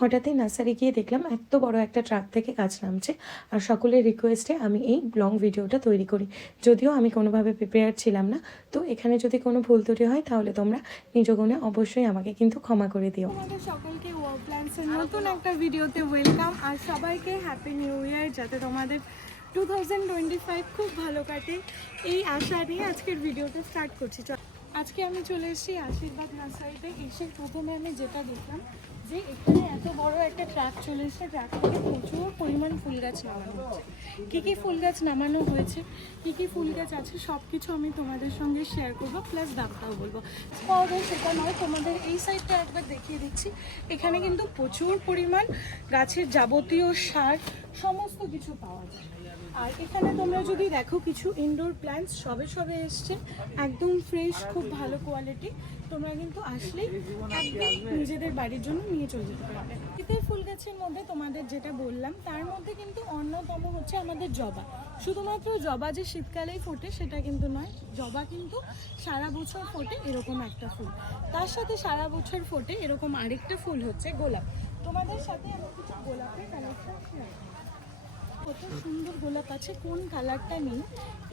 হঠাৎই নার্সারি গিয়ে দেখলাম এত বড় একটা ট্রাক থেকে গাছ নামছে আর সকলের রিকোয়েস্টে আমি এই লং ভিডিওটা তৈরি করি। যদিও আমি কোনোভাবে প্রিপেয়ার ছিলাম না, তো এখানে যদি কোনো ভুল ত্রুটি হয় তাহলে তোমরা নিজ গুণে অবশ্যই আমাকে কিন্তু ক্ষমা করে দিও। সকলকে নতুন একটা ভিডিওতে ওয়েলকাম আর সবাইকে হ্যাপি নিউ ইয়ার যাতে তোমাদের টু থাউজেন্ড টোয়েন্টি ফাইভ খুব ভালো কাটে। এই আশা নিয়ে আজকের ভিডিওটা স্টার্ট করছি। আজকে আমি চলে এসেছি আশীর্বাদ নার্সারিতে। এসে প্রথমে আমি যেটা দেখলাম, যে এখানে এত বড় একটা ট্রাক চলে এসেছে। ট্রাক থেকে প্রচুর পরিমাণ ফুল গাছ নামানো হচ্ছে কী কী ফুল গাছ নামানো হয়েছে? কী কী ফুল গাছ আছে? সব কিছু আমি তোমাদের সঙ্গে শেয়ার করব প্লাস দামটাও বলব। পাওয়া সেটা নয়, তোমাদের এই সাইডটা একবার দেখিয়ে দিচ্ছি। এখানে কিন্তু প্রচুর পরিমাণ গাছের যাবতীয় সার, সমস্ত কিছু পাওয়া যায়। আর এখানে তোমরা যদি দেখো কিছু ইনডোর প্ল্যান্টস সবে সবে এসছে। একদম ফ্রেশ খুব ভালো কোয়ালিটি তোমরা কিন্তু আসলেই একদম নিজেদের বাড়ির জন্য নিয়ে চলে যেতে পারবে। শীতের ফুল গাছের মধ্যে তোমাদের যেটা বললাম, তার মধ্যে কিন্তু অন্যতম হচ্ছে আমাদের জবা। শুধুমাত্র জবা যে শীতকালেই ফোটে, সেটা কিন্তু নয়। জবা কিন্তু সারা বছর ফোটে এরকম একটা ফুল। তার সাথে সারা বছর ফোটে এরকম আরেকটা ফুল হচ্ছে গোলাপ। তোমাদের সাথে আমি কিছু গোলাপের কালেকশন শেয়ার কত সুন্দর গোলাপ আছে, কোন কালারটা নেই।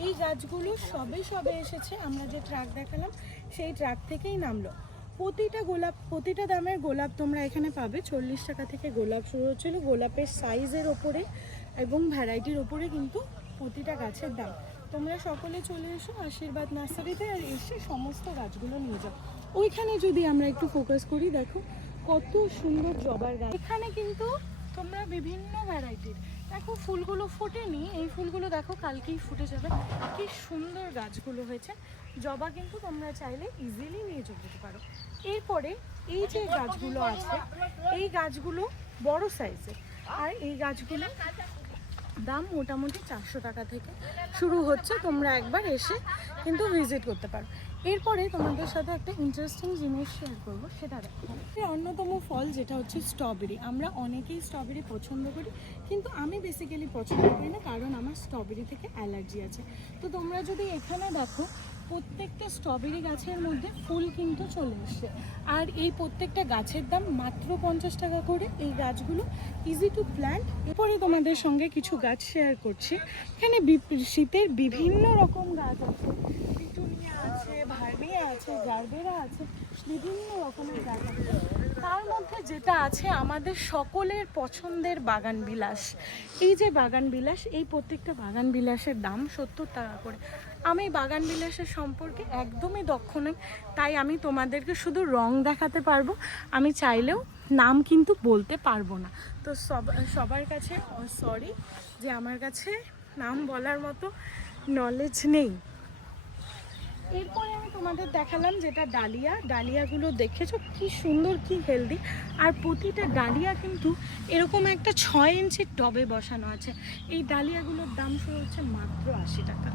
এই গাছগুলো সবে সবে এসেছে, আমরা যে ট্রাক দেখালাম, সেই ট্রাক থেকেই নামলো। প্রতিটা গোলাপ, প্রতিটা দামের গোলাপ তোমরা এখানে পাবে। চল্লিশ টাকা থেকে গোলাপ শুরু হচ্ছিল, গোলাপের সাইজের ওপরে এবং ভ্যারাইটির ওপরে কিন্তু প্রতিটা গাছের দাম। তোমরা সকলে চলে এসো, আশীর্বাদ নার্সারিতে, আর এসে সমস্ত গাছগুলো নিয়ে যাও। ওইখানে যদি আমরা একটু ফোকাস করি, দেখো কত সুন্দর জবার গাছ। এখানে কিন্তু তোমরা বিভিন্ন ভ্যারাইটির দেখো, ফুলগুলো ফোটেনি। এই ফুলগুলো দেখো, কালকেই ফুটে যাবে। কি সুন্দর গাছগুলো হয়েছে। জবা কিন্তু তোমরা চাইলে ইজিলি নিয়ে যেতে পারো। এরপরে এই যে গাছগুলো আছে, এই গাছগুলো বড় সাইজের আর এই গাছগুলো দাম মোটামুটি চারশো টাকা থেকে শুরু হচ্ছে। তোমরা একবার এসে কিন্তু ভিজিট করতে পারো। এরপরে তোমাদের সাথে একটা ইন্টারেস্টিং জিনিস শেয়ার করব, সেটা দেখো। অন্যতম ফল যেটা হচ্ছে স্ট্রবেরি আমরা অনেকেই স্ট্রবেরি পছন্দ করি, কিন্তু আমি বেসিক্যালি পছন্দ করি না, কারণ আমার স্ট্রবেরি থেকে অ্যালার্জি আছে। তো তোমরা যদি এখানে দেখো, প্রত্যেকটা স্ট্রবেরি গাছের মধ্যে ফুল কিন্তু চলে এসছে আর এই প্রত্যেকটা গাছের দাম মাত্র পঞ্চাশ টাকা করে। এই গাছগুলো ইজি টু প্ল্যান্ট এরপরে তোমাদের সঙ্গে কিছু গাছ শেয়ার করছি। এখানে শীতের বিভিন্ন রকম গাছ আছে পিটুনিয়া আছে ভার্নিয়া আছে জারবেরা আছে, বিভিন্ন রকমের গাছ তার মধ্যে যেটা আছে, আমাদের সকলের পছন্দের বাগান বিলাস। এই যে বাগান বিলাস, এই প্রত্যেকটা বাগান বিলাসের দাম সত্তর টাকা করে। আমি বাগান বিলাসের সম্পর্কে একদমই দক্ষ নই, তাই আমি তোমাদেরকে শুধু রং দেখাতে পারব। আমি চাইলেও নাম কিন্তু বলতে পারব না। তো সব, সবার কাছে সরি, যে আমার কাছে নাম বলার মতো নলেজ নেই। এরপরে আমি তোমাদের দেখালাম যেটা ডালিয়া। ডালিয়াগুলো দেখেছ? কি সুন্দর, কি হেলদি আর প্রতিটা ডালিয়া কিন্তু এরকম একটা ছয় ইঞ্চির টবে বসানো আছে। এই ডালিয়াগুলোর দাম শুরু হচ্ছে মাত্র আশি টাকা।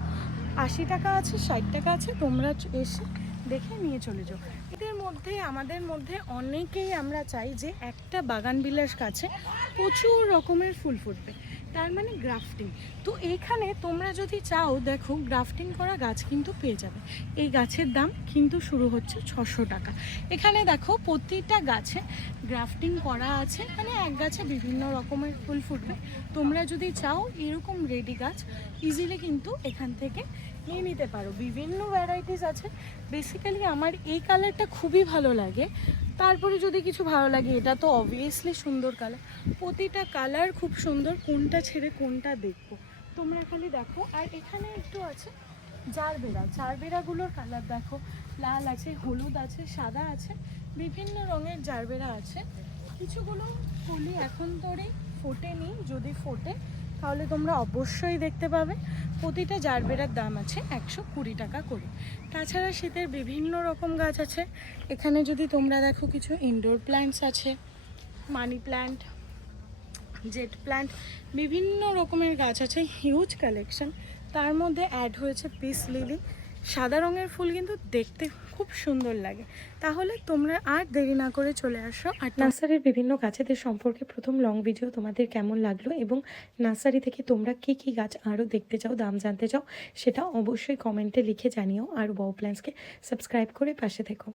আশি টাকা আছে, ষাট টাকা আছে, তোমরা এসে দেখে নিয়ে চলে যাও। এদের মধ্যে, আমাদের মধ্যে অনেকেই আমরা চাই যে একটা বাগান বিলাস কাছে প্রচুর রকমের ফুল ফুটবে। তার মানে গ্রাফটিং। তো এইখানে তোমরা যদি চাও, দেখো গ্রাফটিং করা গাছ কিন্তু পেয়ে যাবে। এই গাছের দাম কিন্তু শুরু হচ্ছে ছশো টাকা। এখানে দেখো প্রতিটা গাছে গ্রাফটিং করা আছে মানে এক গাছে বিভিন্ন রকমের ফুল ফুটবে। তোমরা যদি চাও এরকম রেডি গাছ ইজিলি কিন্তু এখান থেকে নিয়ে নিতে পারো। বিভিন্ন ভ্যারাইটিস আছে। বেসিক্যালি আমার এই কালারটা খুবই ভালো লাগে। তারপরে যদি কিছু ভালো লাগে, এটা তো অবভিয়াসলি সুন্দর কালার প্রতিটা কালার খুব সুন্দর, কোনটা ছেড়ে কোনটা দেখব। তোমরা খালি দেখো। আর এখানে একটু আছে জারবেরা। জারবেরাগুলোর কালার দেখো, লাল আছে, হলুদ আছে, সাদা আছে, বিভিন্ন রঙের জারবেরা আছে। কিছুগুলো ফুলি এখন তোরে ফোটেনি, যদি ফোটে, তাহলে তোমরা অবশ্যই দেখতে পাবে। প্রতিটা জারবেরার দাম আছে একশো কুড়ি টাকা করে। তাছাড়া শীতের বিভিন্ন রকম গাছ আছে। এখানে যদি তোমরা দেখো কিছু ইনডোর প্ল্যান্টস আছে মানি প্ল্যান্ট জেট প্ল্যান্ট বিভিন্ন রকমের গাছ আছে হিউজ কালেকশন তার মধ্যে অ্যাড হয়েছে পিস লিলি সাদা রঙের ফুল কিন্তু দেখতে খুব সুন্দর লাগে। তাহলে তোমরা আর দেরি না করে চলে আসো। আর নার্সারির বিভিন্ন গাছেদের সম্পর্কে প্রথম লং ভিডিও তোমাদের কেমন লাগল এবং নার্সারি থেকে তোমরা কী কী গাছ আরও দেখতে চাও, দাম জানতে চাও, সেটা অবশ্যই কমেন্টে লিখে জানিও। আর ওয়াও প্ল্যান্সকে সাবস্ক্রাইব করে পাশে থেকো।